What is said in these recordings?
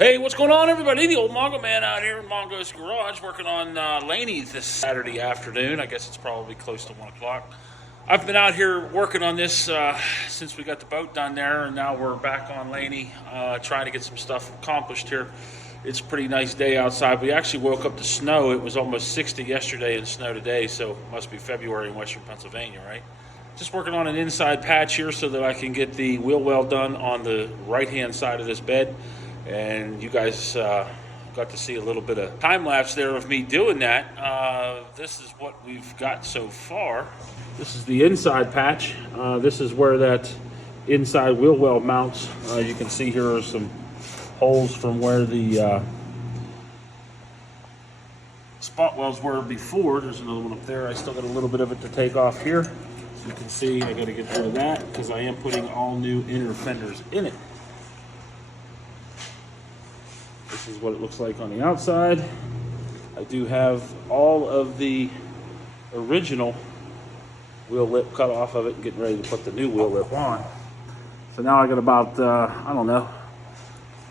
Hey, what's going on, everybody? The old Mongo Man out here in Mongo's garage working on Laney this Saturday afternoon. I guess it's probably close to 1 o'clock. I've been out here working on this since we got the boat done there, and now we're back on Laney trying to get some stuff accomplished here. It's a pretty nice day outside. We actually woke up to snow. It was almost 60 yesterday and snow today, so it must be February in western Pennsylvania, right? Just working on an inside patch here so that I can get the wheel well done on the right-hand side of this bed. And you guys got to see a little bit of time lapse there of me doing that. This is what we've got so far. This is the inside patch. This is where that inside wheel well mounts. You can see here are some holes from where the spot wells were before. There's another one up there. I still got a little bit of it to take off here. So you can see I got to get rid of that because I am putting all new inner fenders in it. This is what it looks like on the outside. I do have all of the original wheel lip cut off of it and getting ready to put the new wheel lip on. So now I got about, I don't know,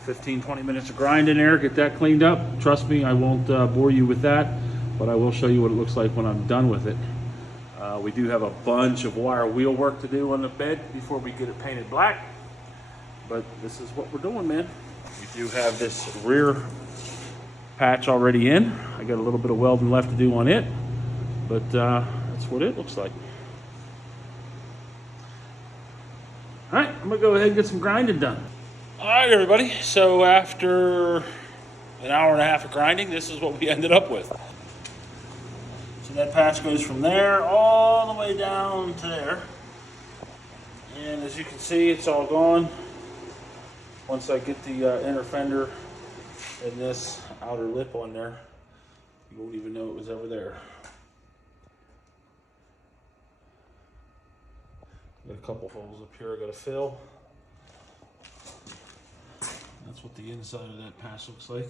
15-20 minutes of grind in there, get that cleaned up. Trust me, I won't bore you with that, but I will show you what it looks like when I'm done with it. We do have a bunch of wire wheel work to do on the bed before we get it painted black, but this is what we're doing, man. We do have this rear patch already in. I got a little bit of welding left to do on it, but that's what it looks like. All right, I'm gonna go ahead and get some grinding done. All right, everybody, so after an hour and a half of grinding, this is what we ended up with. So that patch goes from there all the way down to there. And as you can see, it's all gone. Once I get the inner fender and this outer lip on there, you won't even know it was ever there. Got a couple holes up here I gotta fill. That's what the inside of that patch looks like.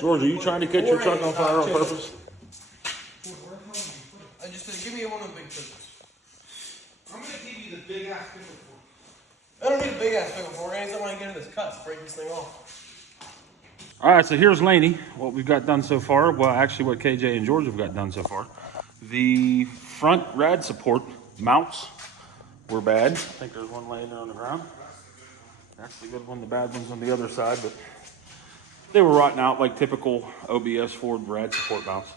George, are you trying to catch your truck on fire on purpose? I just said, give me one of the big pickles. I'm gonna give you the big ass pickle fork. I don't need a big ass pickle fork. I just don't want to get in this cut to break this thing off. All right, so here's Laney, what we've got done so far. Well, actually what KJ and George have got done so far. The front rad support mounts were bad. I think there's one laying there on the ground. That's the good one. The bad one's on the other side, but they were rotting out like typical OBS Ford rad support mounts.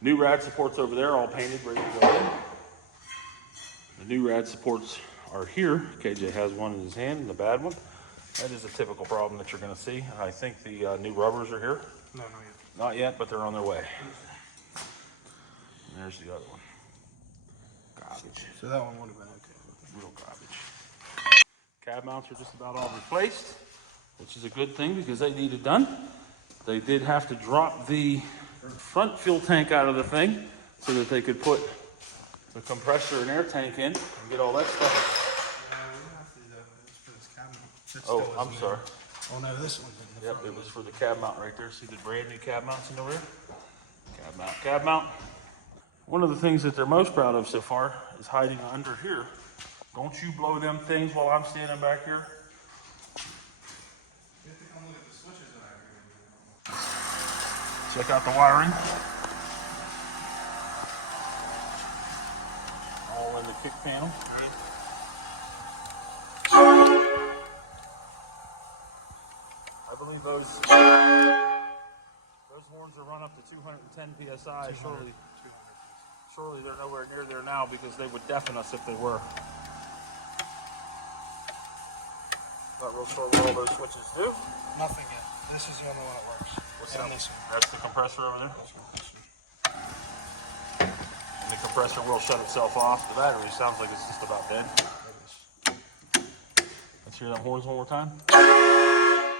New rad supports over there, all painted, ready to go in. The new rad supports are here. KJ has one in his hand, and the bad one. That is a typical problem that you're going to see. I think the new rubbers are here. No, not yet. Not yet, but they're on their way. And there's the other one. Garbage. So that one would have been okay. Real garbage. Cab mounts are just about all replaced, which is a good thing because they needed done. They did have to drop the front fuel tank out of the thing so that they could put the compressor and air tank in and get all that stuff. For this cab mount. Oh, I'm sorry. Oh no, this one's in the Yep, front. it was for the cab mount right there. See the brand new cab mounts in the rear? Cab mount, cab mount. One of the things that they're most proud of so far is hiding under here. Don't you blow them things while I'm standing back here. You have to come look at the switches that I have here. Check out the wiring. All in the kick panel. I believe those horns are run up to 210 psi. Surely they're nowhere near there now because they would deafen us if they were. Not real sure what all those switches do. Nothing yet. This is the only one that works. What's And that? this one. That's the compressor over there. And the compressor will shut itself off. The battery sounds like it's just about dead. Let's hear that horns one more time. Loud.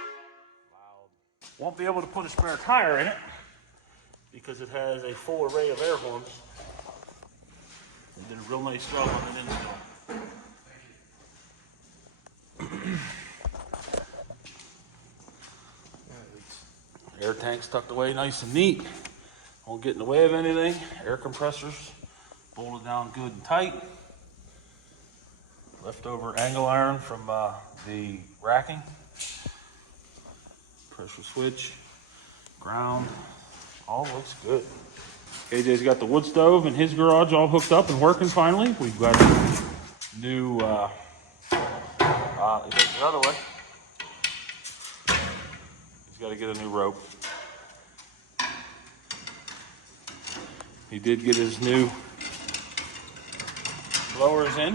Won't be able to put a spare tire in it because it has a full array of air horns. They did a real nice job on the install. Air tanks tucked away nice and neat. Won't get in the way of anything. Air compressors bolted down good and tight. Leftover angle iron from the racking. Pressure switch, ground, all looks good. KJ's got the wood stove in his garage all hooked up and working finally. We've got new, it goes the other way. He's got to get a new rope. He did get his new blowers in.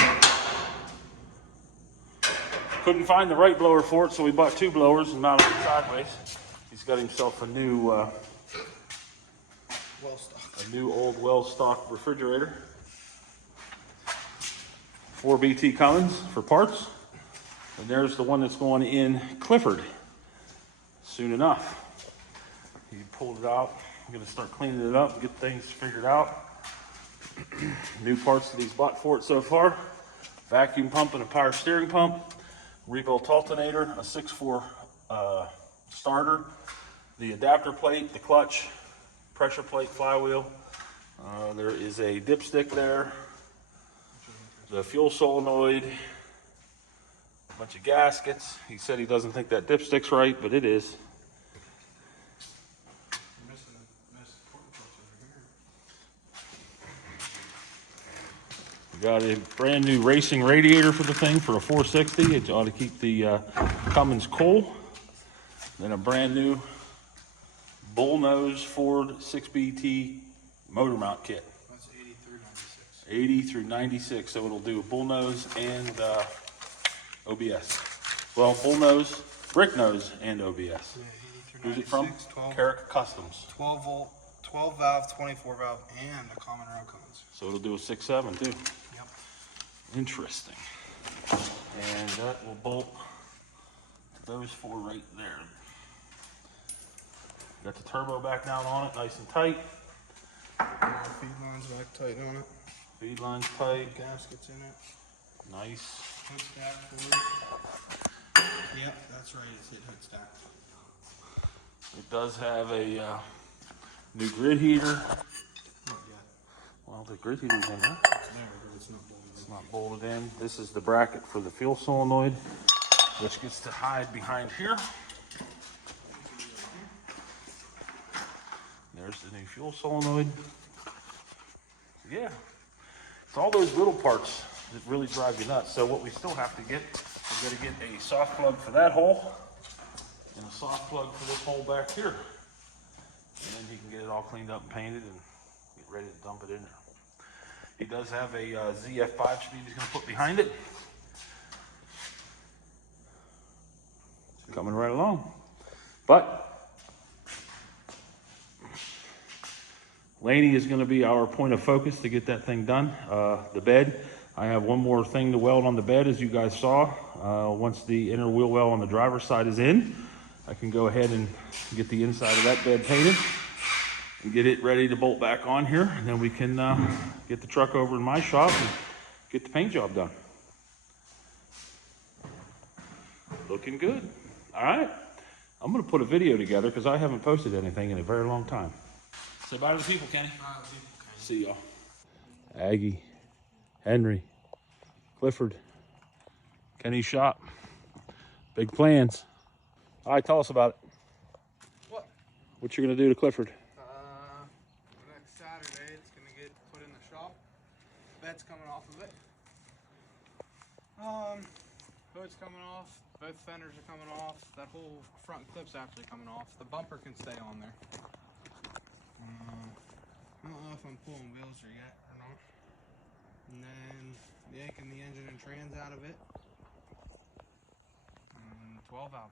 Couldn't find the right blower for it, so we bought two blowers and mounted them sideways. He's got himself a new, old well-stocked refrigerator. 4 BT Cummins for parts. And there's the one that's going in Clifford soon enough. He pulled it out. I'm gonna start cleaning it up, get things figured out. New parts that he's bought for it so far. Vacuum pump and a power steering pump. Rebuilt alternator, a 6.4 starter. The adapter plate, the clutch, pressure plate, flywheel. There is a dipstick there. The fuel solenoid. A bunch of gaskets. He said he doesn't think that dipstick's right, but it is. We got a brand new racing radiator for the thing for a 460. It ought to keep the Cummins cool. Then a brand new Bullnose Ford 6BT motor mount kit. That's 80 through 96. 80 through 96, so it'll do Bullnose and OBS. Well, Bullnose, brick nose, and OBS. Yeah, 80 through Who's it from? 96, 12, Carrick Customs. 12 volt, 12 valve, 24 valve, and a common rail Cummins. So it'll do a 6.7 too. Yep. Interesting. And that will bolt to those four right there. Got the turbo back down on it, nice and tight. Feed lines back tight on it. Feed lines tight. Gaskets in it. Nice. Hood stack forward. Yep, that's right. It's hit hood stack. It does have a new grid heater. Not yet. Well, the grid heater's in there. It's there, but it's not bolted. It's not bolted in. This is the bracket for the fuel solenoid, which gets to hide behind here. There's the new fuel solenoid. Yeah, it's all those little parts that really drive you nuts. So what we still have to get, we're going to get a soft plug for that hole and a soft plug for this hole back here. And then he can get it all cleaned up and painted and get ready to dump it in there. He does have a ZF 5-speed he's going to put behind it. Coming right along. But Laney is going to be our point of focus to get that thing done. The bed, I have one more thing to weld on the bed, as you guys saw. Once the inner wheel well on the driver's side is in, I can go ahead and get the inside of that bed painted and get it ready to bolt back on here. And then we can get the truck over in my shop and get the paint job done. Looking good. All right. I'm going to put a video together because I haven't posted anything in a very long time. Say bye to the people, Kenny. See y'all. Aggie, Henry, Clifford, Kenny's shop. Big plans. All right, tell us about it. What? What you're gonna do to Clifford? Next Saturday, it's gonna get put in the shop. Bed's coming off of it. Hood's coming off. Both fenders are coming off. That whole front clip's actually coming off. The bumper can stay on there. I don't know if I'm pulling wheels or yet or not. And then yanking the engine and trans out of it. And 12 valve.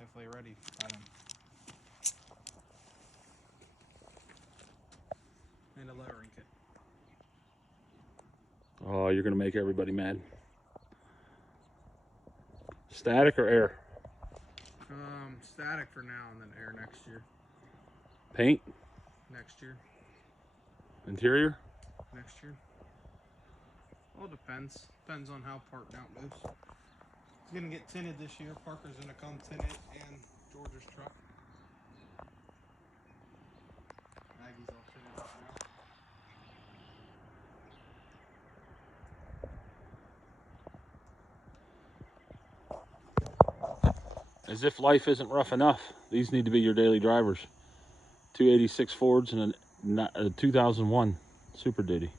Hopefully ready by then. And a lowering kit. Oh, you're gonna make everybody mad. Static or air? Static for now and then air next year. Paint? Next year. Interior? Next year. All depends. Depends on how Park Mount goes. It's gonna get tinted this year. Parker's gonna come tint it and George's truck. Maggie's all tinted up now. As if life isn't rough enough, these need to be your daily drivers. 286 Fords and a 2001 Super Duty.